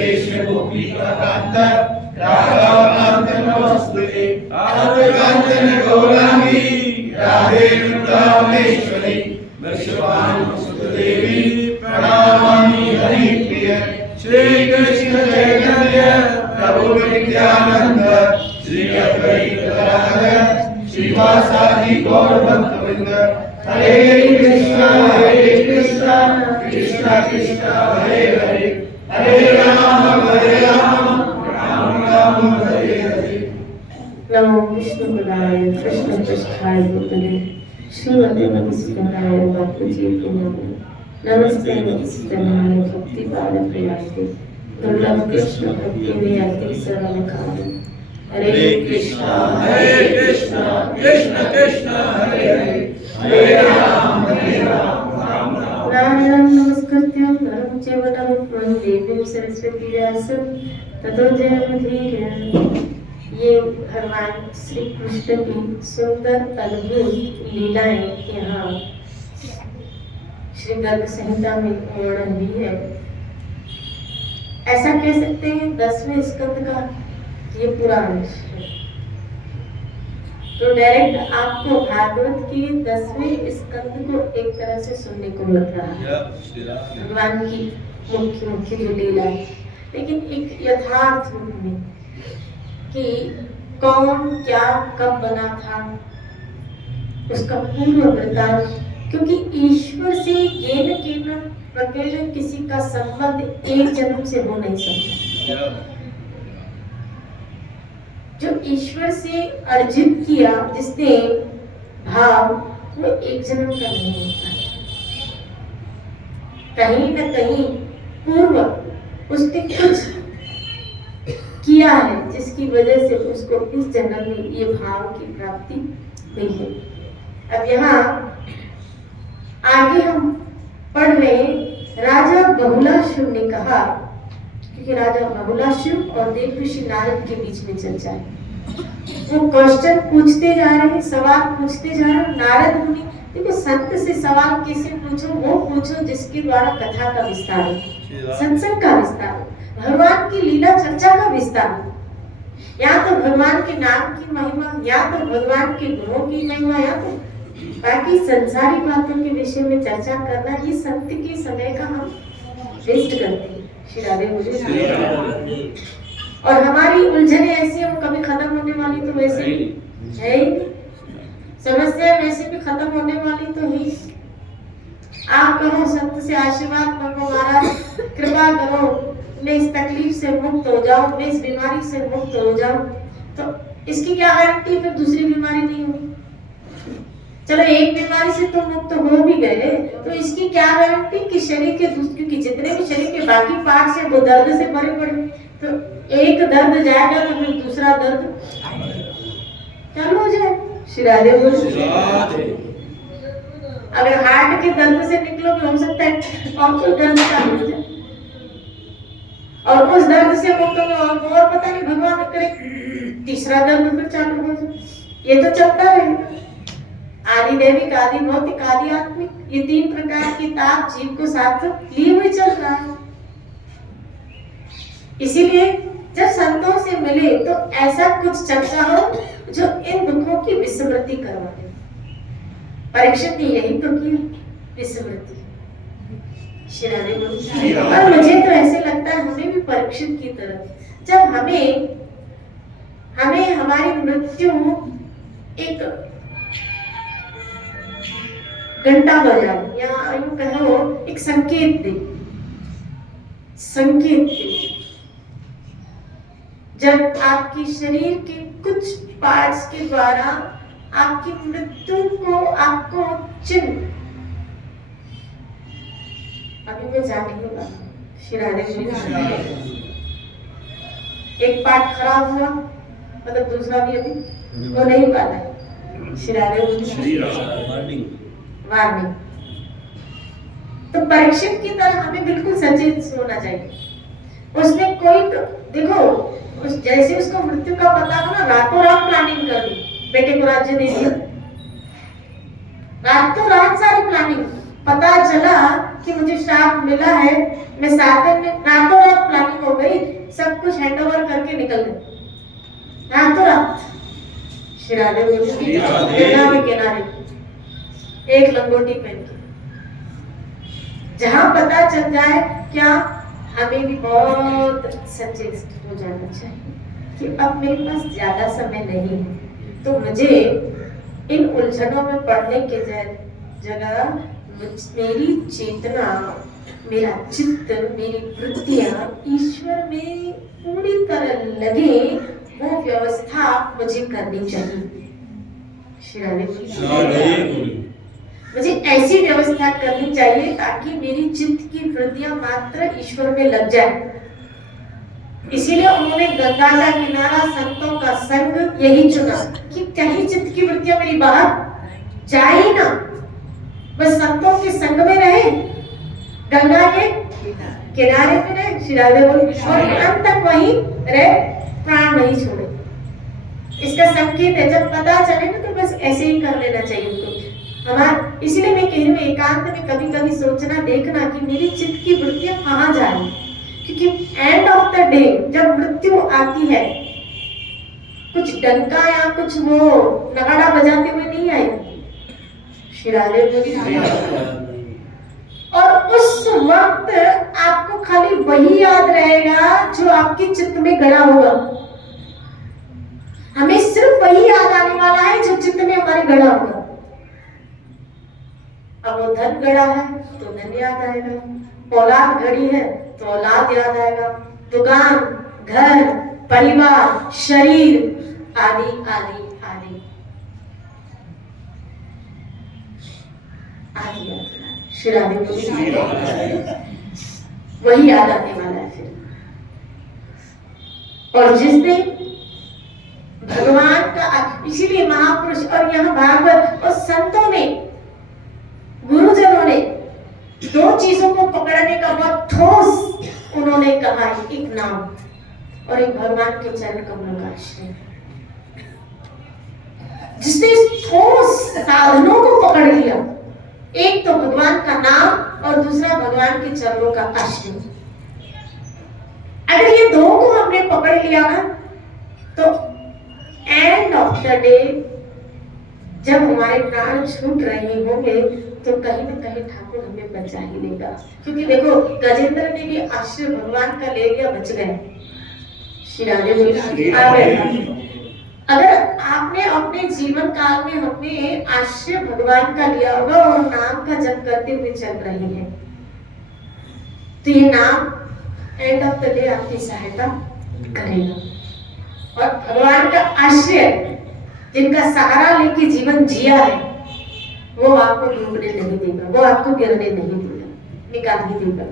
कृष्ण गोपीकान्त राधाकान्त नमस्ते कांचन गौरांगी राधे वृंदावनेश्वरी वृषभानुसुतदेवी प्रणमामि हरिप्रिय श्री कृष्ण चैतन्य प्रभु नित्यानंद श्री अद्वैत गदाधर श्रीवासादि गौर भक्तवृंद हरे कृष्ण कृष्ण कृष्ण हरे हरे हरे राम राम राम हरे हरे। नमो विष्णुपदाय कृष्णपृष्ठाय भूतले श्रीमते नमस्काराय भक्तजी नमो नमस्ते नमस्तेनाय भक्तिपाद प्रियाते दुर्लभ कृष्ण भक्ति में अति सरल काम हरे कृष्ण कृष्ण कृष्ण हरे हरे हरे राम राम नारायण नमस्कृत्य नरं चैव नरोत्तमं देवीं सरस्वती व्यासं ततो जयमुदीरये। ये भगवान श्री कृष्ण की सुंदर अद्भुत लीलाएं यहाँ श्री गर्ग संहिता में वर्णन भी है। ऐसा कह सकते हैं 10वें स्कंद का ये पूरा अंश है। तो डायरेक्ट आपको भागवत की 10वें स्कंद को एक तरह से सुनने को मिल रहा है, भगवान की मुख्य मुख्य जो लीला है, लेकिन एक यथार्थ रूप में कि कौन क्या कब बना था उसका पूर्व वृतांत, क्योंकि ईश्वर से केवल प्रकेवल किसी का संबंध एक जन्म से हो नहीं सकता। जो ईश्वर से अर्जित किया जिसने भाव, वो एक जन्म का नहीं होता है। कहीं न कहीं पूर्व उसने कुछ किया है जिसकी वजह से उसको इस जन्म में ये भाव की प्राप्ति हुई है। अब यहाँ आगे हम पढ़ रहे राजा बहुलासुर ने कहा, क्योंकि राजा बहुलासुर और देवऋषि नारद के बीच में चर्चा है। वो क्वेश्चन पूछते जा रहे हैं, सवाल पूछते जा रहे हैं। नारद मुनि देखो, संत से सवाल कैसे पूछो, वो पूछो जिसके द्वारा कथा का विस्तार हो, सत्संग का विस्तार हो, भगवान की लीला चर्चा का विस्तार, या तो भगवान के नाम की महिमा, या तो भगवान के गुणों की महिमा, या तो बाकी संसारी बातों के विषय में चर्चा करना, ये संत के समय का हम वेस्ट करते हैं। श्री राधे मुझे और हमारी उलझने ऐसी है, वो कभी खत्म होने वाली तो वैसे ही है, समस्या वैसे भी खत्म होने वाली तो है। आप कहो संत से आशीर्वाद मांगो, महाराज कृपा करो, मैं इस तकलीफ से मुक्त हो जाऊं, मैं इस बीमारी से मुक्त हो जाऊं, तो इसकी क्या गारंटी फिर दूसरी बीमारी नहीं होगी? चलो एक बीमारी से तो मुक्त हो भी गए, तो इसकी क्या गारंटी कि शरीर के क्योंकि जितने भी शरीर के बाकी पार्ट है वो दर्द से भरे पड़े, तो एक दर्द जाएगा तो फिर दूसरा दर्द चालू हो जाए। श्री राधे बोल। अगर हार्ट के दर्द से निकलोगे, हो सकता है और कोई दर्द चालू हो जाए, और उस दर्द से मुक्त होंगे और पता नहीं भगवान करे तीसरा दर्द फिर चालू हो जाए। ये तो चलता है। आदि दैविक, आदि भौतिक, आदि आत्मिक, ये 3 प्रकार की ताप जीव को साथ लिए हुए चल रहा है। इसीलिए जब संतों से मिले तो ऐसा कुछ चर्चा हो जो इन दुखों की विस्मृति करवा दे। परीक्षित ने यही तो की, विस्मृति। और मुझे तो ऐसे लगता है हमें भी परीक्षित की तरह, जब हमें हमारी मृत्यु एक घंटा बजाए या यूं कहो एक संकेत दे, जब आपकी शरीर के कुछ पार्ट्स के द्वारा आपकी मृत्यु को आपको चिन्ह, अभी मैं जा नहीं होगा, एक पार्ट खराब हुआ मतलब दूसरा भी अभी वो नहीं पाता है। वार्निंग। तो परीक्षित की तरह हमें बिल्कुल सचेत होना चाहिए। उसने कोई तो देखो, जैसे उसको मृत्यु का पता था ना, रातों रात प्लानिंग कर दी, बेटे को राज्य दे दिया, रातों रात सारी प्लानिंग। पता चला कि मुझे श्राप मिला है, मैं 7 दिन में रातों रात प्लानिंग हो गई, सब कुछ हैंड ओवर करके निकल गए रातों रात। श्री राधे गंगा में किनारे एक लंगोटी पहन के, जहां पता चल जाए क्या हमें भी बहुत सचेत हो जाना चाहिए कि अब मेरे पास ज्यादा समय नहीं है, तो मुझे इन उलझनों में पड़ने के जगह मेरी चेतना, मेरा चित्त, मेरी वृत्तियां ईश्वर में पूरी तरह लगे, वो व्यवस्था मुझे करनी चाहिए। मुझे ऐसी व्यवस्था करनी चाहिए ताकि मेरी चित्त की वृत्तियां मात्र ईश्वर में लग जाए। इसीलिए उन्होंने गंगा का किनारा, संतों का संग यही चुना कि कहीं चित्त की वृत्तियां मेरी बाहर जाए ही ना, बस संतों के संग में रहे, गंगा के किनारे पे रहे, श्री राधे बोल, और अंत तक वहीं रहे, प्राण नहीं छोड़े। इसका संकेत है, जब पता चले ना तो बस ऐसे ही कर लेना चाहिए उनको। हमारा इसीलिए मैं कह रही हूँ, एकांत में कभी कभी सोचना, देखना कि मेरी चित्त की वृत्तियां कहाँ जा रही, क्योंकि एंड ऑफ द डे जब मृत्यु आती है, कुछ डंका या कुछ वो नगाड़ा बजाते हुए नहीं आएगी, श्री राधे और उस वक्त आपको खाली वही याद रहेगा जो आपके चित्त में गड़ा होगा। हमें सिर्फ वही याद आने वाला है जो चित्त में हमारे गड़ा होगा। अब वो धन गड़ा है तो धन याद आएगा, औलाद गड़ी है तो औलाद याद आएगा, दुकान, घर, परिवार, शरीर आदि आदि आदि आदि श्री राधे वही याद आने वाला है फिर। और जिसने भगवान का, इसीलिए महापुरुष और यहाँ भागवत और संतों ने, गुरुजनों ने दो चीजों को पकड़ने का बहुत ठोस उन्होंने कहा, एक नाम और एक भगवान के चरण कमलों का आश्रय। जिसने इस ठोस साधनों को पकड़ लिया, एक तो भगवान का नाम और दूसरा भगवान के चरणों का आश्रय, अगर ये दो को हमने पकड़ लिया ना तो एंड ऑफ द डे जब हमारे प्राण छूट रहे होंगे तो कहीं न कहीं ठाकुर हमें बचा ही लेगा। क्योंकि देखो, गजेंद्र ने भी आश्रय भगवान का ले लिया, बच गए। श्री राधे आ गए। अगर आपने अपने जीवन काल में हमने आश्रय भगवान का लिया होगा और नाम का जप करते हुए चल रहे हैं, तो ये नाम एंड ऑफ द डे आपकी सहायता करेगा। और भगवान का आश्रय, जिनका सहारा लेके जीवन जिया है, वो आपको डूबने नहीं देगा, वो आपको गिरने नहीं देगा, निकाल ही देगा।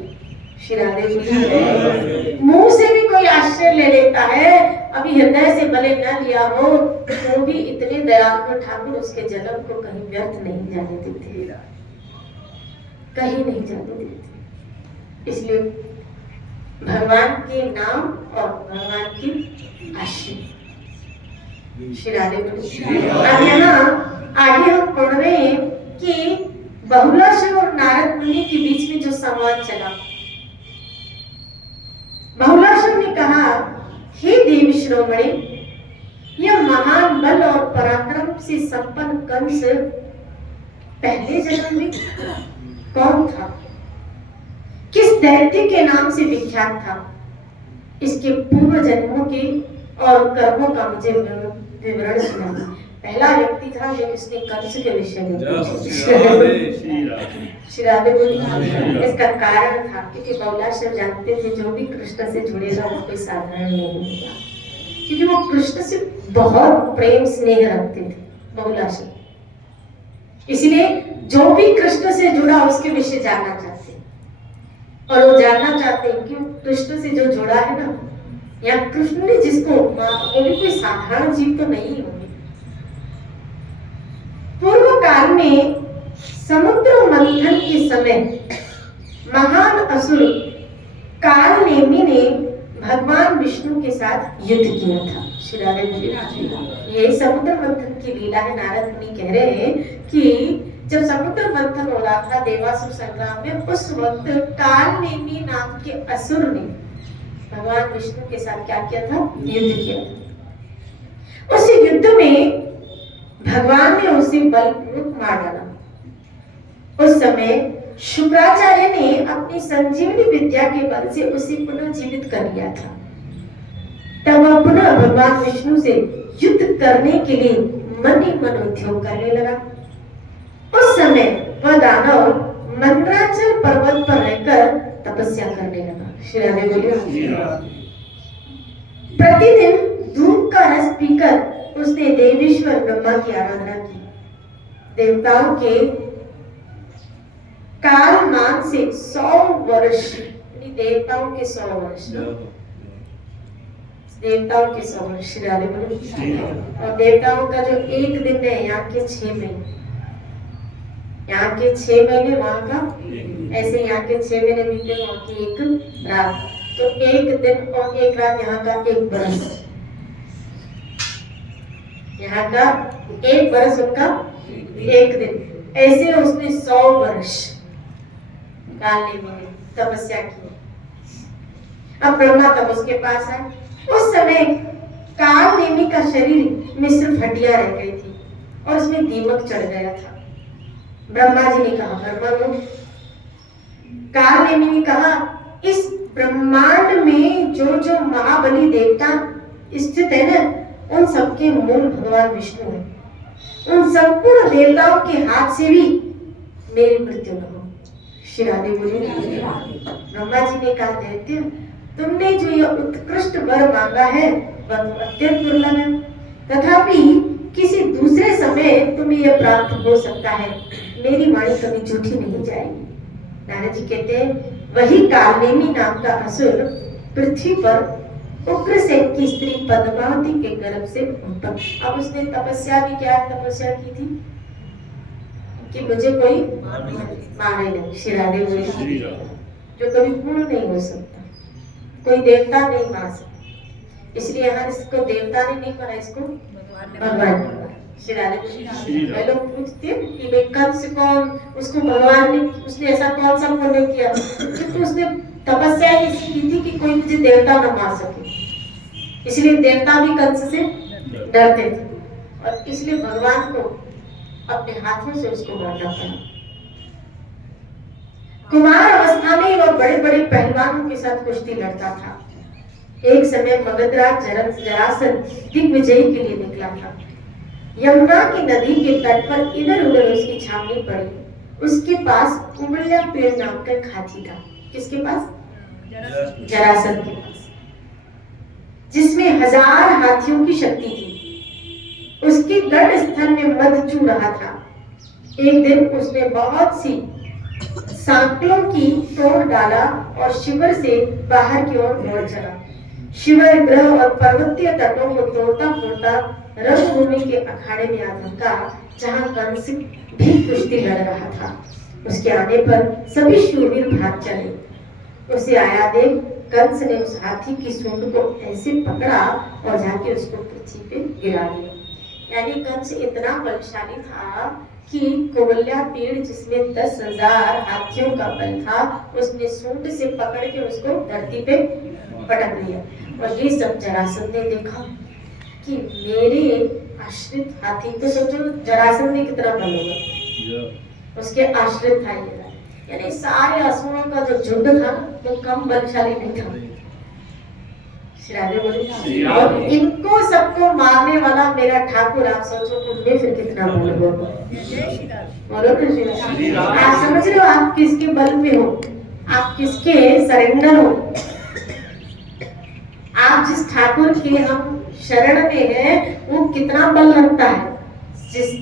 श्री राधे मुंह से भी कोई आश्रय ले लेता है, अभी हृदय से भले न लिया हो तो भी इतने दयालु ठाकुर उसके जन्म को कहीं व्यर्थ नहीं जाने देते, कहीं नहीं जाने देते। इसलिए भगवान के नाम और भगवान की आश्रय। श्री राधे। अब यहाँ आगे हम पढ़ रहे हैं कि बहुलाशव और नारद मुनि के बीच में जो संवाद चला। बहुलाशव ने कहा, हे देव शिरोमणि, यह महान बल और पराक्रम से संपन्न कंस पहले जन्म में कौन था? किस दैत्य के नाम से विख्यात था? इसके पूर्व जन्मों के और कर्मों का मुझे विवरण सुना। पहला व्यक्ति था जो किसने कंस के विषय में श्री राधे बोली। इसका कारण था क्योंकि बहुलाशव जानते थे जो भी कृष्ण से जुड़ेगा वो कोई साधारण नहीं होगा, क्योंकि वो कृष्ण से बहुत प्रेम स्नेह रखते थे बहुलाशव। इसलिए जो भी कृष्ण से जुड़ा उसके विषय जानना चाहते हैं, और वो जानना चाहते हैं कि कृष्ण से जो जुड़ा है ना, या कृष्ण ने जिसको, वो भी कोई साधारण जीव तो नहीं होगी। पूर्व काल में समुद्र मंथन के समय महान असुर कालनेमी ने भगवान विष्णु के साथ युद्ध किया था। श्री राधे। ये समुद्र मंथन की लीला है। नारद मुनि कह रहे हैं कि जब समुद्र मंथन हो रहा था देवासुर संग्राम में, उस वक्त कालनेमी नाम के असुर ने भगवान विष्णु के साथ क्या किया था? युद्ध किया था। उस युद्ध में भगवान ने उसे बलपूर्वक मार डाला। उस समय शुक्राचार्य ने अपनी संजीवनी विद्या के बल से उसे पुनः जीवित कर लिया था। तब वह पुनः भगवान विष्णु से युद्ध करने के लिए मन ही मन उद्योग करने लगा। उस समय वह दानव मंदराचल पर्वत पर रहकर तपस्या करने लगा। श्री राधे बोलिए। प्रतिदिन दूध का रस पीकर उसने देवेश्वर ब्रह्मा की आराधना की। देवताओं के काल मान से 100 वर्ष, देवताओं के 100 वर्ष, देवताओं के 100 वर्ष, और देवताओं का जो एक दिन है यहाँ के 6 महीने, यहाँ के 6 महीने वहां का, ऐसे यहाँ के 6 महीने बीते वहां की एक रात, तो एक दिन और एक रात यहाँ का एक बरस, यहाँ का एक बरस उनका एक दिन, ऐसे उसने 100 वर्ष कालनेमी में तपस्या की। अब ब्रह्मा तब उसके पास आए। उस समय कालनेमी का शरीर में सिर्फ हड्डियां रह गई थी और उसमें दीमक चढ़ गया था। ब्रह्मा जी ने कहा, ब्रह्मा कालनेमी ने कहा, इस ब्रह्मांड में जो जो महाबली देवता स्थित है ना, उन सबके मूल भगवान विष्णु है। उन संपूर्ण देवताओं के हाथ से भी मेरी मृत्यु न हो। श्री राधे बोली। ब्रह्मा जी ने कहा, दैत्य, तुमने जो यह उत्कृष्ट वर मांगा है वह तो अत्यंत दुर्लभ है, तथापि किसी दूसरे समय तुम्हें यह प्राप्त हो सकता है। मेरी वाणी कभी झूठी नहीं जाएगी। नारद जी कहते हैं, वही कालनेमी नाम का असुर पृथ्वी पर उग्रसेन की स्त्री पद्मावती के गर्भ से उत्पन्न। अब उसने तपस्या भी क्या तपस्या की थी कि मुझे कोई मारे नहीं। श्री राधे बोली। जो कभी पूर्ण नहीं हो सकता, कोई देवता नहीं मार सकता, इसलिए यहाँ इसको देवता ने नहीं मारा, इसको भगवान ने मारा। श्री राधे बोली। लोग पूछते कि भाई कंस कौन, उसको भगवान ने, उसने ऐसा कौन सा पुण्य किया, क्योंकि उसने तपस्या ऐसी की थी कि कोई मुझे देवता न मार सके, इसलिए देवता भी कंस से डरते थे और इसलिए भगवान को अपने हाथों से उसको मारना पड़ा। कुमार अवस्था में वह बड़े बड़े पहलवानों के साथ कुश्ती लड़ता था। एक समय मगधराज जरासंध दिग्विजय के लिए निकला था। यमुना की नदी के तट पर इधर उधर उसकी छावनी पड़ी। उसके पास उमलिया पेड़ नाम का एक हाथी था। किसके पास? जरासंध के पास, जिसमें 1000 हाथियों की शक्ति थी। उसके गढ़ स्थल में मध चू रहा था। एक दिन उसने बहुत सी सांकलों की तोड़ डाला और शिविर से बाहर की ओर दौड़ चला। शिविर ग्रह और पर्वतीय तटों को तोड़ता फोड़ता रणभूमि के अखाड़े में आ धमका, जहां कंस भी कुश्ती लड़ रहा था। उसके आने पर सभी शूरवीर भाग चले। उसे आया देख कंस ने उस हाथी की सूंड को ऐसे पकड़ा और जाके उसको पृथ्वी पे गिरा दिया। यानी कंस इतना बलशाली था कि कोवल्या पेड़ जिसमें 10,000 हाथियों का बल था, उसने सूंड से पकड़ के उसको धरती पे पटक दिया। और ये सब जरासंध ने देखा कि मेरे आश्रित हाथी, तो सोचो जरासंध में कितना बल होगा, उसके आश्रित था ये, यानी सारे असुरों का जो झुंड था वो कम बलशाली नहीं था। और इनको सबको मारने वाला मेरा ठाकुर, आप सोचो उनमें फिर कितना बल होगा। आप समझ रहे हो आप किसके बल में हो, आप किसके सरेंडर हो। आप जिस ठाकुर के हम शरण में हैं वो कितना बल रखता है।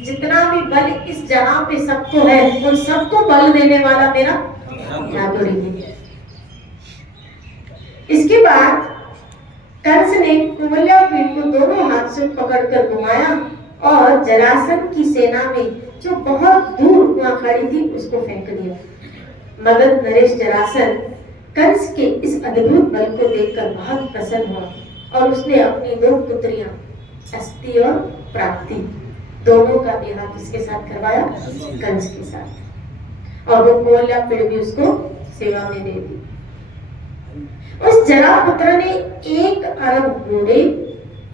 जितना भी बल इस जहां पे सबको है, उन सबको बल देने वाला मेरा ठाकुर ही है। इसके बाद कंस ने कुवल्या पीठ को दोनों हाथ से पकड़कर घुमाया और जरासंध की सेना में जो बहुत दूर वहां खड़ी थी उसको फेंक दिया। मगध नरेश जरासंध कंस के इस अद्भुत बल को देखकर बहुत प्रसन्न हुआ और उसने अपनी 2 पुत्रियां अस्ति और प्राप्ति दोनों का विवाह किसके साथ करवाया? कंस के साथ। और वो कुवल्या पीठ भी उसको सेवा में दे दी। उस जरापुत्र ने 1 अरब घोड़े,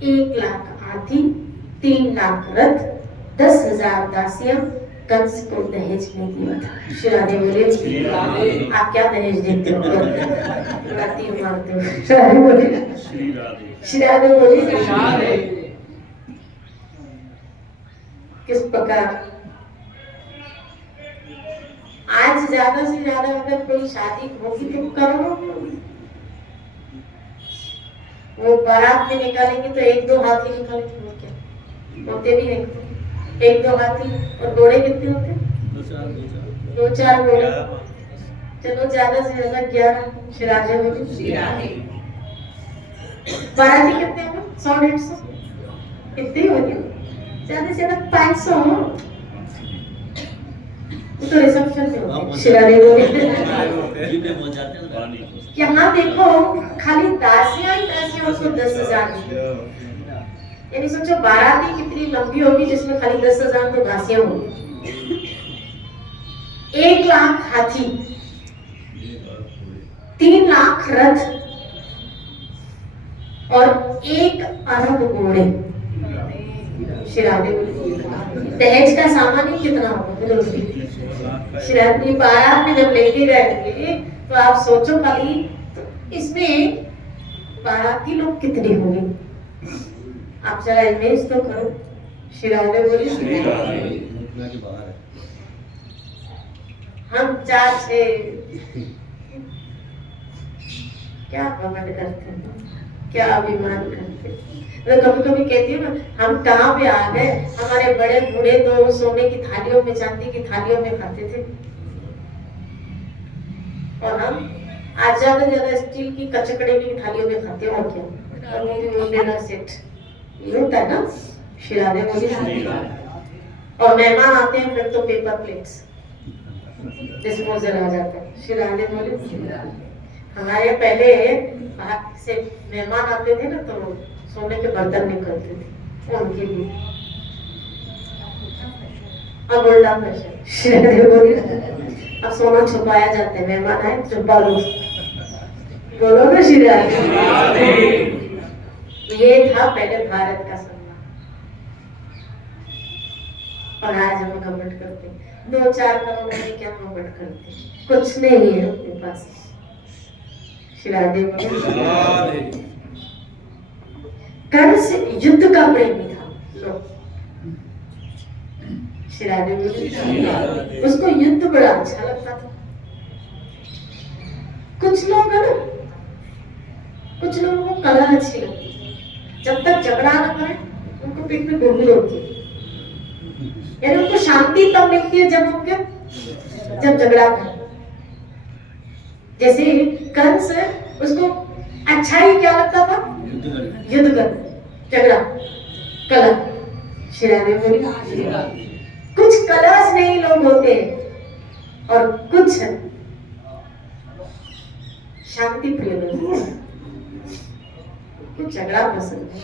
1 लाख हाथी, 3 लाख रथ, 10,000 दासियां कंस को दहेज में दिया था। श्री राधे बोले, आप क्या दहेज देते हो? थोड़ा तीर मारते हो। श्री राधे बोले, श्री राधे बोले, किस प्रकार आज ज्यादा से ज्यादा अगर कोई शादी होगी तो करो, वो बारात में निकालेंगे तो 1-2 हाथी निकालेंगे, और क्या होते भी नहीं, 1-2 हाथी। और घोड़े कितने होते? 2-4 घोड़े, चलो ज्यादा से ज्यादा 11। श्री राधे बोले, बाराती कितने होंगे? 100-150 कितने होंगे? ज्यादा से ज्यादा 500 हो तो रिसेप्शन में होते। श्री राधे बोले, यहाँ देखो खाली दासियां ही दासियां उसको 10,000 दी। यानी सोचो बाराती कितनी लंबी होगी जिसमें खाली 10,000 तो दासियां होंगी। 1 लाख हाथी, 3 लाख रथ और 1 अरब घोड़े। श्री राधे दहेज का सामान ही कितना होगा? श्री राधे बारात में जब लेके जाएंगे तो आप सोचो खाली तो इसमें बाराती लोग कितने होंगे, आप जरा इमेज तो करो। श्री राधे बोली, हम 4-6 क्या घमंड करते हैं, क्या अभिमान करते हैं। तो कभी कभी कहती हूँ ना, हम कहाँ पे आ गए, हमारे बड़े बूढ़े तो सोने की थालियों में, चांदी की थालियों में खाते थे, और हम आज ज्यादा ज्यादा स्टील की कचकड़े की थालियों में खाते हैं, और क्या, और वो भी वो डिनर सेट ये होता है ना। श्री राधे बोली, और मेहमान आते हैं फिर तो पेपर प्लेट्स डिस्पोजल आ जाता है। श्री राधे बोली, हमारे पहले से मेहमान आते थे ना तो सोने के बर्तन निकलते थे उनके लिए, अब उल्टा फैशन। श्री राधे बोली, अब सोना छुपाया जाता है, मेहमान आए छुपा लो, बोलो ना श्री राधे। ये था पहले भारत का सम्मान, और आज हम घमंड करते हैं। 2-4 करोड़ में क्या घमंड करते हैं, कुछ नहीं है अपने पास। श्री राधे बोले, कंस युद्ध का प्रेमी था। लो श्री राधे बोले, उसको युद्ध बड़ा अच्छा लगता था। कुछ लोग है ना, कुछ लोगों को कला अच्छी लगती है, जब तक झगड़ा न करें उनको पेट में गुड़गुड़ होती है, यानी उनको शांति तब मिलती है जब झगड़ा करें। जैसे कंस, उसको अच्छा ही क्या लगता था? युद्ध कर, झगड़ा, कला। श्री राधे बोली, कुछ कलश नहीं लोग होते हैं और कुछ शांति प्रिय लोग, कुछ झगड़ा पसंद है।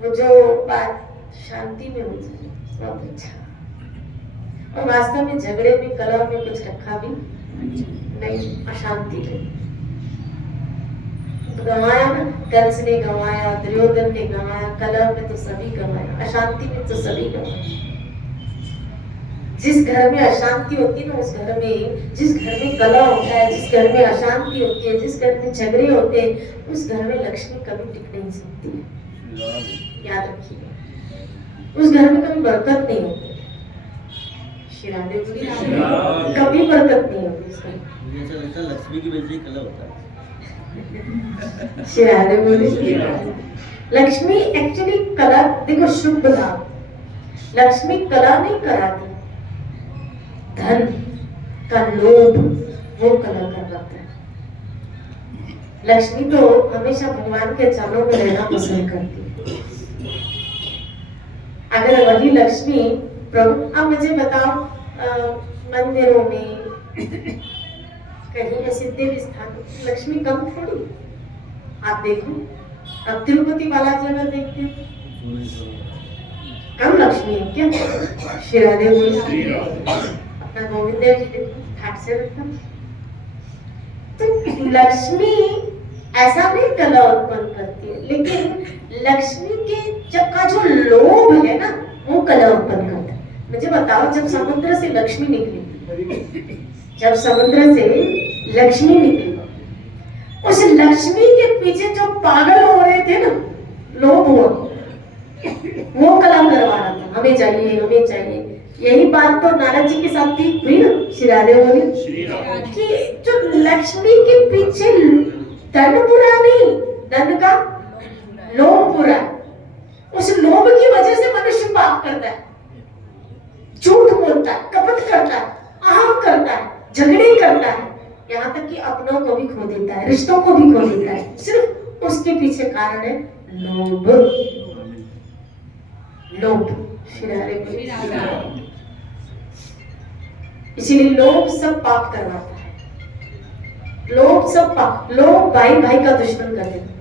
वो जो बात शांति में हो जाए बहुत अच्छा, और वास्तव में झगड़े में, कला में कुछ रखा भी नहीं, अशांति है। तो गंवाया ना, कंस ने गंवाया, दुर्योधन ने गंवाया, कला में तो सभी गंवाया, अशांति में तो सभी गंवाया। जिस घर में अशांति होती है ना, उस घर में, जिस घर में कला होता है, जिस घर में अशांति होती है, जिस घर में झगड़े होते हैं, उस घर में लक्ष्मी कभी टिक नहीं सकती है। याद रखिए, उस घर में कभी बरकत नहीं होती। श्री राधे बोली, कभी बरकत नहीं होती उसका। मुझे ऐसा लगता है लक्ष्मी की वजह से कला होता है। श्री राधे बोली, लक्ष्मी एक्चुअली कला, देखो शुभ नाम, लक्ष्मी कला नहीं कराती, धन का लोभ वो कला करवाता है। लक्ष्मी तो हमेशा भगवान के चरणों में रहना पसंद करती है। अगर वही लक्ष्मी प्रभु, अब मुझे बताओ, मंदिरों में कहीं ऐसे देव स्थान लक्ष्मी कम थोड़ी। आप देखो, अब तिरुपति बालाजी अगर देखते हो कम लक्ष्मी है क्या? श्री राधे बोली, अपना गोविंद देव जी देखो, ठाट से रखता, लक्ष्मी ऐसा नहीं कला उत्पन्न करती है, लेकिन लक्ष्मी के जब का जो लोभ है ना, वो कला उत्पन्न करता है। मुझे बताओ, जब समुद्र से लक्ष्मी निकली, जब समुद्र से लक्ष्मी निकली, उस लक्ष्मी के पीछे जो पागल हो रहे थे ना, लोभ हुआ, वो कला करवा रहा था, हमें चाहिए हमें चाहिए। यही बात तो नारद जी के साथ थी, हुई ना, श्री राधे बोली कि जो लक्ष्मी के पीछे धन बुरा नहीं, धन का लोभ बुरा है। उस लोभ की वजह से मनुष्य पाप करता है, झूठ बोलता है, कपट करता है, अहम करता है, झगड़े करता है, यहाँ तक कि अपनों को भी खो देता है, रिश्तों को भी खो देता है। सिर्फ उसके पीछे कारण है लोभ। लोभ, इसीलिए लोभ सब पाप करवाता है। लोभ सब पाप, लोभ भाई भाई का दुश्मन कर देता है।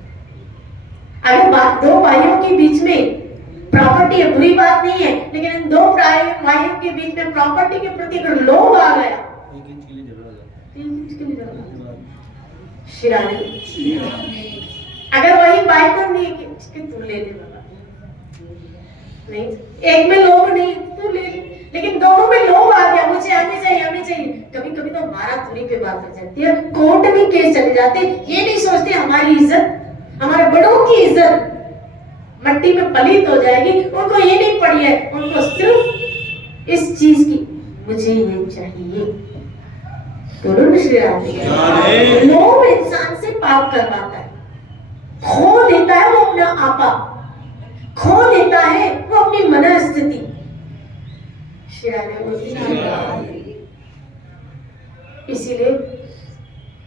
अगर दो भाइयों के बीच में प्रॉपर्टी है, बुरी बात नहीं है, लेकिन इन दो भाइयों के बीच में प्रॉपर्टी के प्रति अगर लोभ आ गया, अगर वही भाई को नहीं कि तू ले ले बाबा, नहीं, एक में लोभ नहीं, तू ले ले, लेकिन दोनों में लोभ आ गया, मुझे हमें चाहिए हमें चाहिए। कभी कभी तो मारा तुरी पे बात हो जाती है, कोर्ट में केस चले जाते, ये नहीं सोचते हमारी इज्जत, हमारे बड़ों की इज्जत मट्टी में पलीत हो जाएगी। उनको ये नहीं पड़ी है, उनको सिर्फ इस चीज की मुझे ये चाहिए। बोलो श्री राधे। लोभ इंसान से पाप करवाता है, खो देता है वो अपना आपा, खो देता है वो अपनी मनस्थिति। श्री राधे। इसीलिए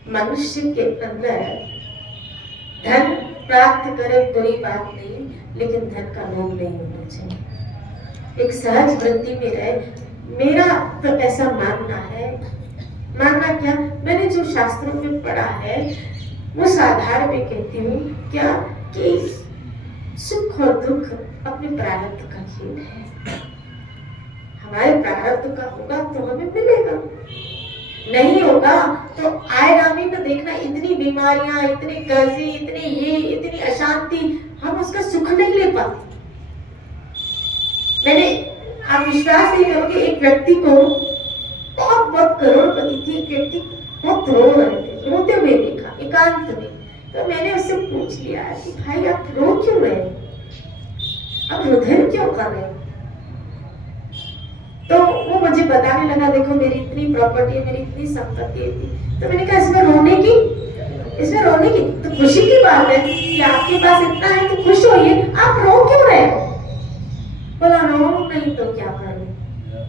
मनुष्य के अंदर धन प्राप्त करे बुरी बात नहीं, लेकिन धन का लोभ नहीं होना चाहिए, एक सहज वृत्ति में रहे। मेरा तो ऐसा मानना है, मानना क्या, मैंने जो शास्त्रों में पढ़ा है उस आधार पे कहती हूँ क्या कि सुख और दुख अपने प्रारब्ध का खेल है। हमारे प्रारब्ध का होगा तो हमें मिलेगा, नहीं होगा तो आएगा भी। तो देखना, इतनी बीमारियां, इतने कर्जे, इतने ये, इतनी अशांति, हम उसका सुख नहीं ले पाते। मैंने, आप विश्वास नहीं करोगे, एक व्यक्ति को बहुत करोड़पति थी, एक व्यक्ति बहुत रो रहे थे, रोते हुए देखा एकांत में। तो मैंने उससे पूछ लिया कि भाई आप रो क्यों रहे, आप रुधिर क्यों कर रहे? तो वो मुझे बताने लगा, देखो मेरी इतनी प्रॉपर्टी है, मेरी इतनी संपत्ति थी। तो मैंने कहा इसमें रोने की तो खुशी की बात है कि आपके पास इतना है तो खुश होइए, आप रो क्यों रहे हो? बोला रो नहीं तो क्या करूं?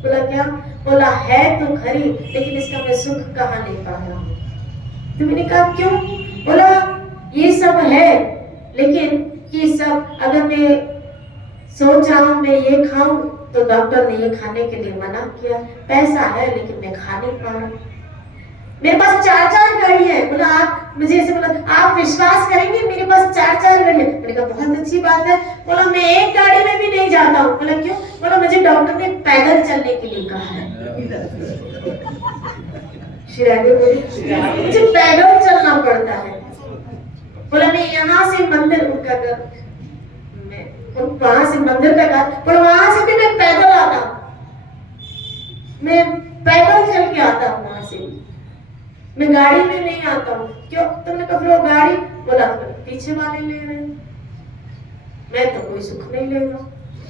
बोला क्या? बोला है तो खरी, लेकिन इसका मैं सुख कहाँ नहीं पा रहा हूँ। तो मैंने कहा क्यों? बोला ये सब है, लेकिन ये सब अगर मैं सोच रहा हूँ मैं ये खाऊं तो डॉक्टर ने ये खाने के लिए मना किया, पैसा है लेकिन मैं खा नहीं पा रहा, मेरे पास 4 गाड़ी है। बोला आप मुझे ऐसे बोला, आप विश्वास करेंगे मेरे पास 4 गाड़ी है? मैंने कहा बहुत अच्छी बात है। बोला मैं एक गाड़ी में भी नहीं जाता हूँ। बोला क्यों? बोला मुझे डॉक्टर ने पैदल चलने के लिए कहा है। मुझे पैदल चलना पड़ता है। बोला मैं यहाँ से मंदिर वहां से मंदिर तक, पर वहां से भी मैं पैदल आता हूँ, मैं पैदल चल के आता हूँ वहां से, मैं गाड़ी में नहीं आता हूँ। क्यों? तुमने कहा फिर गाड़ी? बोला पीछे वाले ले रहे, मैं तो कोई सुख नहीं ले रहा,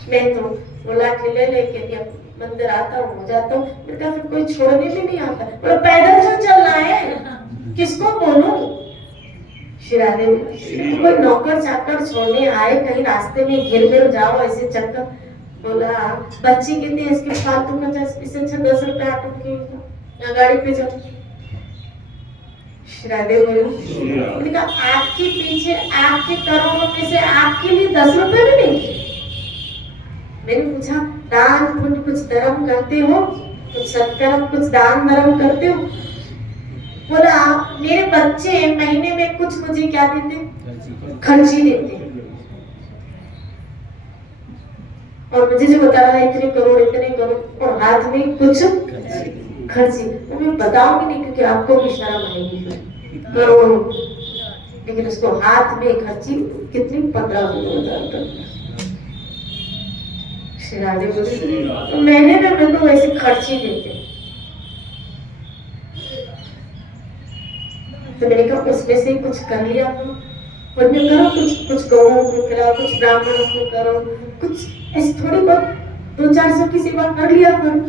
मैं तो बोला कि ले लेके मंदिर आता हूँ, हो जाता हूँ। फिर कोई छोड़ने भी नहीं आता। बोला पैदल जो चलना है, किसको बोलूं? शिराने में कोई नौकर चाकर छोड़ने आए, कहीं रास्ते में गिर मिल जाओ ऐसे चक्कर। बोला बच्ची कहते हैं इसके फालतू का 10 रुपए ऑटो के या गाड़ी पे जाओ। शिराने बोले कहा आपके पीछे आपके करोड़ों में से आपके लिए 10 रुपए भी नहीं। मैंने पूछा दान पुण्य कुछ धर्म करते हो, कुछ सत्कर्म कुछ दान धर्म करते हो? बोला मेरे बच्चे महीने में कुछ मुझे क्या देते, खर्ची देते, और मुझे जो बता रहा है इतने करोड़ और हाथ में कुछ खर्ची, वो मैं बताऊंगी नहीं क्योंकि आपको भी शर्म आएगी। करोड़ों, लेकिन उसको हाथ में खर्ची कितनी 15,000 श्री राधे बोली तो मैंने भी मेरे को वैसे खर्ची देते। तो मैंने कहा उसमें से कुछ कर लिया करो, कुछ गौओं को खिलाओ, कुछ ब्राह्मणों को करो, कुछ ऐसी थोड़ी बहुत 200-400 की सेवा कर लिया करो।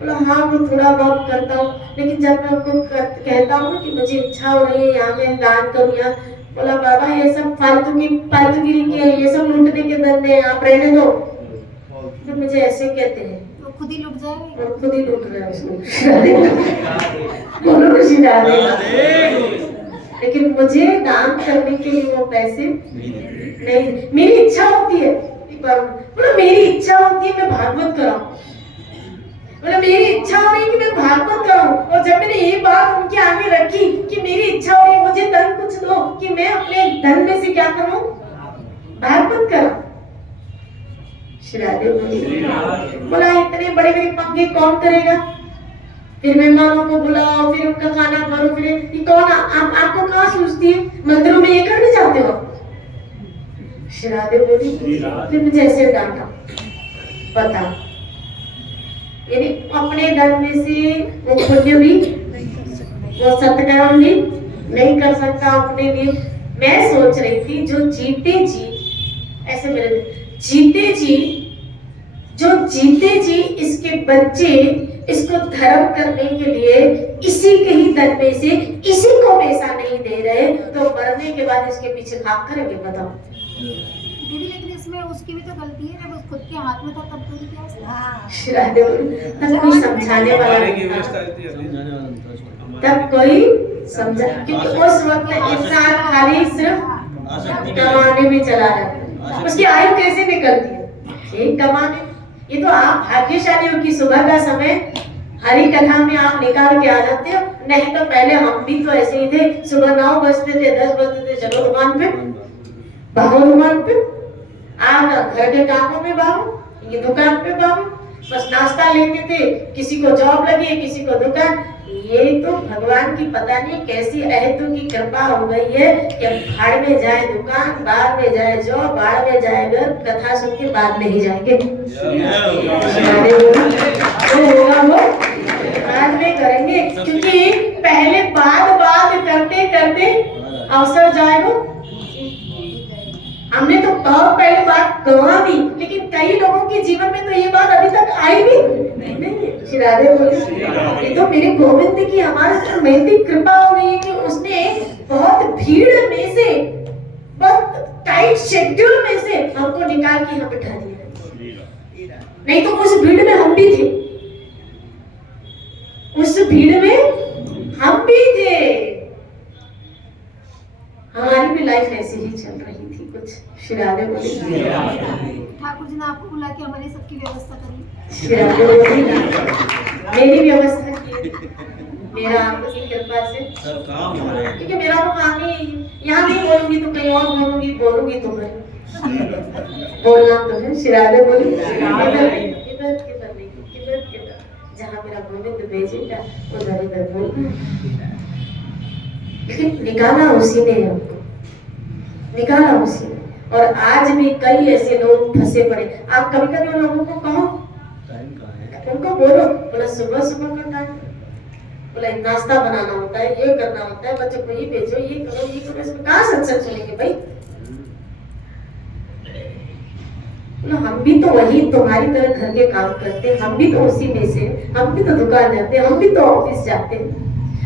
बोला हाँ वो थोड़ा बहुत करता हूँ, लेकिन जब मैं उनको कहता हूँ कि मुझे इच्छा हो रही है यहाँ मैं दान करूँ यहाँ, बोला बाबा ये सब फालतूगिरी के ये सब लूटने के धंधे हैं, आप रहने दो। तो मुझे ऐसे कहते हैं वो खुद ही लुट जाएगा, और खुद ही लूट रहा है उसको। बोलो ऋषि राधे। लेकिन मुझे दान करने के लिए वो पैसे नहीं, मेरी इच्छा होती है, बोला मेरी इच्छा होती है मैं भागवत कराऊं, बोला मेरी इच्छा हो रही है कि मैं भागवत कराऊं। और जब मैंने ये बात उनके आगे रखी कि मेरी इच्छा हो रही है मुझे धन कुछ दो कि मैं अपने धन में से क्या करूं, भागवत कराऊं। श्री राधे बोला इतने बड़े बड़े पंगे कौन करेगा, फिर मेहमानों को बुलाओ, फिर उनका खाना करो, फिर ये कौन आपको कहाँ सूझती है, मंदिरों में ये करने जाते हो। श्री राधे बोली फिर मुझे ऐसे डांटा, बता यानी अपने धन में से वो पुण्य भी वो सत्कर्म भी नहीं कर सकता अपने लिए। मैं सोच रही थी जो जीते जी ऐसे मेरे जीते जी इसके बच्चे इसको धर्म करने के लिए इसी के ही धन में से इसी को पैसा नहीं दे रहे तो मरने के बाद इसके पीछे भाग करेंगे, बताओ। दीदी लेकिन इसमें उसकी भी तो गलती है, जब खुद के हाथ में था तब तो क्या तब कोई समझाने वाला नहीं था, तब कोई समझा, क्योंकि उस वक्त इंसान खाली सिर्फ कमाने में चला जाता है, उसकी आयु कैसे निकलती है एक कमाने। ये तो आप भाग्यशाली हो कि सुबह का समय हरी कथा में आप निकाल के आ जाते हो, नहीं तो पहले हम भी तो ऐसे ही थे, सुबह 9 बजते थे 10 बजते थे, चलो दुकान पे भागो, दुकान पे आप घर के कामों में भागो, ये दुकान पे भागो, बस नाश्ता लेते थे, किसी को जॉब लगी किसी को दुकान। ये तो भगवान की पता नहीं कैसी अहेतु की कृपा हो गई है कि भाड़ में जाए दुकान, बाढ़ में जाए जॉब, बाढ़ में जाए घर, कथा सुन के बाद में ही जाएंगे तो होगा वो बाद में करेंगे, क्योंकि पहले बात करते करते अवसर जाएगा। हमने तो बहुत पहले बात गवा दी, लेकिन कई लोगों के जीवन में तो ये बात अभी तक आई भी नहीं। श्री राधे बोले ये तो मेरे गोविंद की हमारे पर महती कृपा हो गई है कि उसने बहुत भीड़ में से, बहुत टाइट शेड्यूल में से हमको निकाल के यहाँ बिठा दिया, नहीं तो उस भीड़ में हम भी थे, उस भीड़ में हम भी थे, हमारी भी लाइफ ऐसे ही चल रही थी कुछ। श्री राधे बोले ठाकुर जी ने आपको बुला के हमारी सबकी व्यवस्था करी, श्री राधे बोले मेरी व्यवस्था की, मेरा आपकी कृपा से, क्योंकि मेरा तो काम ही यहाँ नहीं बोलूंगी तो कहीं और बोलूंगी तो मैं बोलना तो है। श्री राधे बोले किधर जहाँ मेरा गोविंद भेजेगा उधर उधर बोलना, लेकिन निकाला उसी ने हमको, निकाला उसी ने। और आज भी कई ऐसे लोग फंसे पड़े, आप कभी कभी उन लोगों को कहो, उनको बोलो, बोला सुबह का टाइम, बोला नाश्ता बनाना होता है, ये करना होता है, बच्चों को ये भेजो, ये करो, इसमें कहाँ सत्संग सुनेंगे भाई। बोला हम भी तो वही तुम्हारी तरह घर के काम करते हैं, हम भी तो उसी में से, हम भी तो दुकान जाते हैं, हम भी तो ऑफिस जाते हैं।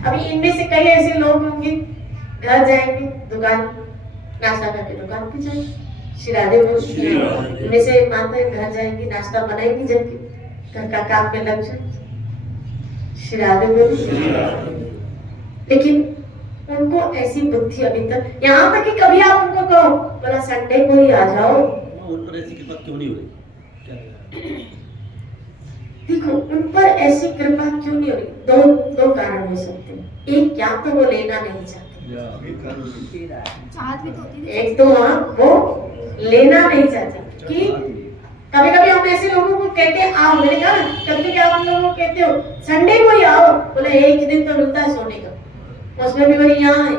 अभी इनमें से कई ऐसे लोग होंगे घर जाएंगे दुकान नाश्ता करके दुकान पे जाएंगे। श्री राधे इनमें से मानते हैं घर जाएंगी नाश्ता बनाएंगी जबकि घर का काम में लग जाए। श्री राधे लेकिन उनको ऐसी बुद्धि अभी तक, यहाँ तक कि कभी आप उनको कहो बोला संडे को ही आ जाओ, उन पर ऐसी कृपा क्यों नहीं हो रही? देखो उन पर ऐसी कृपा क्यों नहीं हो रही, दो कारण हो सकते हैं। एक या तो वो लेना नहीं चाहते, चाहत भी तो होती है, एक तो हाँ वो लेना नहीं चाहते कि कभी कभी हम ऐसे लोगों को कहते हैं आओ, मैंने कहा कभी कभी आप लोगों को कहते हो संडे को ही आओ, बोले एक दिन तो मिलता है सोने का, उसमें भी वही यहाँ है,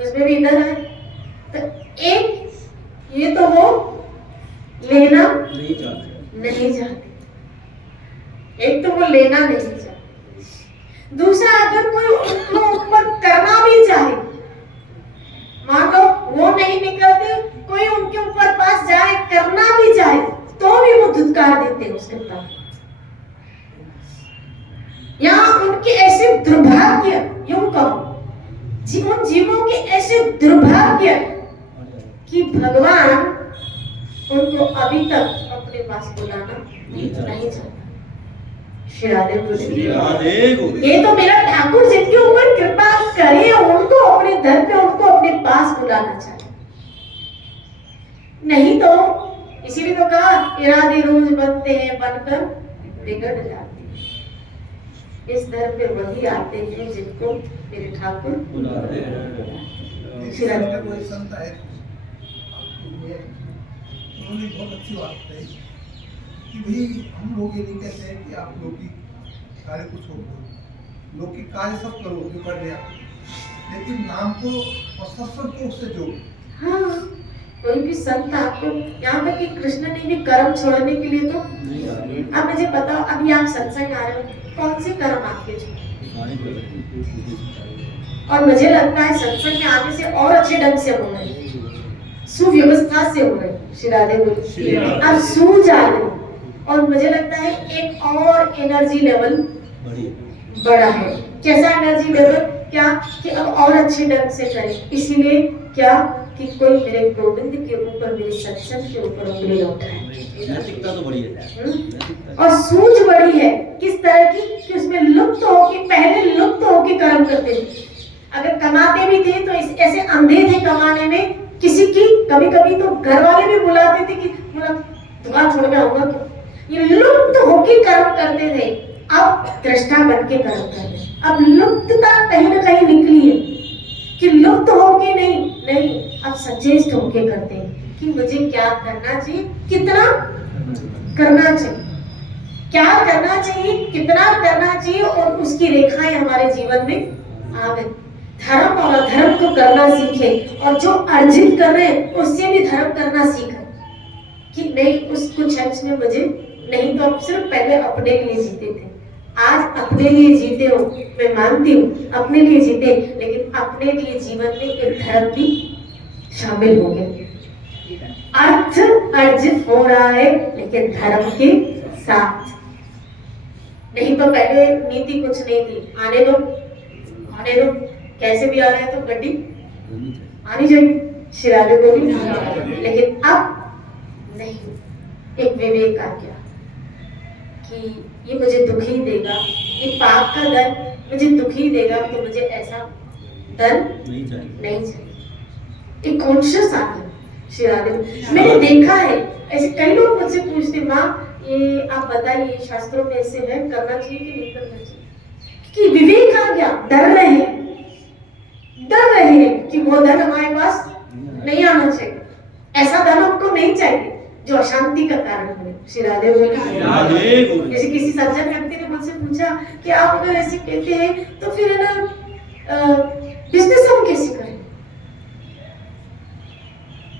उसमें भी इधर है। तो एक ये तो वो लेना नहीं चाहते। नहीं चाहते, एक तो वो लेना नहीं चाहते। दूसरा, अगर कोई उनको ऊपर करना भी चाहे, मान लो वो नहीं निकलते, कोई उनके ऊपर पास जाए करना भी चाहे, तो भी वो धुतकार देते हैं उसके पास। यहाँ उनके ऐसे दुर्भाग्य, यूं कहो जीवन जीवों के ऐसे दुर्भाग्य कि भगवान उनको अभी तक अपने पास बुलाना नहीं चाहता। श्री राधे बोले, ये तो मेरा ठाकुर जिनके ऊपर कृपा करे, उनको अपने दर पे, उनको अपने पास बुलाना चाहिए। नहीं तो इसीलिए तो कहा इरादे रोज बनते हैं, बनकर बिगड़ जाते हैं। इस दर पे वही आते हैं जिनको मेरे ठाकुर बुलाते हैं। श्री राधे कोई संत है, उन्होंने बहुत अच्छी बात कही कि भाई हम लोग ये नहीं कहते हैं कि आप लोग की कार्य को छोड़ दो, लोग की कार्य सब करो जो कर रहे आप, लेकिन नाम को और सत्संग को उससे जोड़ो। हाँ, कोई भी संत आपको, यहाँ तक कि कृष्ण ने भी कर्म छोड़ने के लिए तो, अब मुझे बताओ, अभी आप सत्संग आ रहे हो, कौन से कर्म आपके छोड़े? और मुझे लगता है सत्संग में आने से और अच्छे ढंग से हो रहे, सुव्यवस्था से हो रहे। श्री राधे बोले, अब सूझ आ रहे, और मुझे लगता है एक और एनर्जी लेवल बड़ा है। कैसा एनर्जी लेवल? क्या कि अब और अच्छे ढंग से करें। इसीलिए क्या कि कोई मेरे गोविंद के ऊपर, मेरे सत्संग के ऊपर उंगली उठाए। नैतिकता तो बड़ी है। और सूझ बड़ी है, किस तरह की कि उसमें लुप्त होके, पहले लुप्त होके कर्म करते थे। अगर कमाते भी थे तो ऐसे अंधे थे कमाने में, किसी की कभी कभी तो घर वाले भी बुलाते थे कि मतलब दुकान छोड़ के आऊंगा क्यों। ये लुप्त होके कर्म करते थे, अब दृष्टा बन के कर्म कर रहे। अब लुप्तता कहीं ना कहीं निकली है कि लुप्त होके नहीं, अब सचेष्ट होके करते हैं कि मुझे क्या करना चाहिए, कितना करना चाहिए, क्या करना चाहिए, कितना करना चाहिए, और उसकी रेखाएं हमारे जीवन में आ गई। धर्म और अधर्म को करना सीखे, और जो अर्जित कर रहे हैं उससे भी धर्म करना सीखे कि नहीं, उसको क्षण में मुझे नहीं, तो अब सिर्फ पहले अपने लिए जीते थे, आज अपने लिए जीते हो, मैं मानती हूँ अपने लिए जीते, लेकिन अपने लिए जीवन में एक धर्म भी शामिल हो गया। अर्थ अर्जित हो रहा है लेकिन धर्म के साथ। नहीं तो पहले नीति कुछ नहीं थी, आने दो, कैसे भी आ रहे हैं तो गड्डी आनी चाहिए, शिराले बोली, लेकिन अब नहीं। एक विवेक आ गया कि ये मुझे दुखी देगा, ये पाप का दर मुझे दुखी देगा, तो मुझे ऐसा दर नहीं चाहिए। एक कॉन्शियस आ गया शिराले। मैंने देखा है ऐसे कई लोग मुझसे पूछते, माँ ये आप बताइए शास्त्रों में ऐसे है, करना चाहिए कि नहीं करना चाहिए, कि विवेक आ गया। डर रहे हैं कि वो धन हमारे पास नहीं आना चाहिए, ऐसा धन हमको नहीं चाहिए जो अशांति का कारण बने। श्री राधे बोले, जैसे किसी सज्जन व्यक्ति ने मुझसे पूछा कि आप अगर ऐसे कहते हैं तो फिर है ना बिजनेस हम कैसे करें,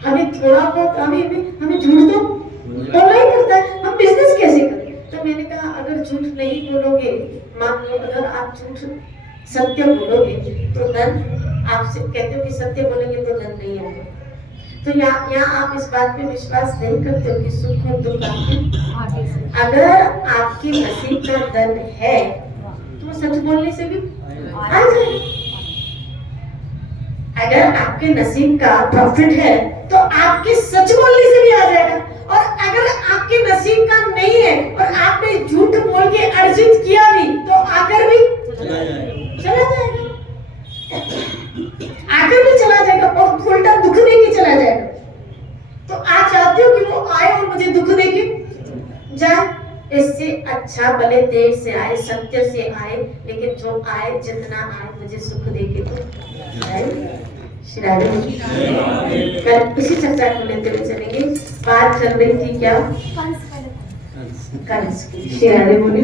हमें थोड़ा बहुत हमें झूठ तो बोलना ही पड़ता है, हम बिजनेस कैसे करें। तो मैंने कहा अगर झूठ नहीं बोलोगे, मान लो अगर आप झूठ सत्य बोलोगे तो धन, आपसे कहते हो कि सत्य बोलेंगे तो धन नहीं होगा, तो यहाँ आप इस बात पे विश्वास नहीं करते हो कि सुख और दुख आपके, अगर आपके नसीब का धन है तो सच बोलने से भी आ जाए। अगर आपके नसीब का प्रॉफिट है तो आपके सच बोलने से भी आ जाएगा, और अगर आपके नसीब का नहीं है और आपने झूठ बोल के अर्जित किया भी तो आकर भी चला जाएगा, आकर भी चला जाएगा, और उल्टा दुख दे के चला जाएगा। तो आप चाहते हो कि वो आए और मुझे दुख दे के जाए, इससे अच्छा भले देर से आए, सत्य से आए, लेकिन जो आए जितना आए मुझे सुख दे के तो आए। कल इसी चर्चा को लेते हुए चलेंगे। बात चल रही थी क्या, कंस की। श्री राधे बोले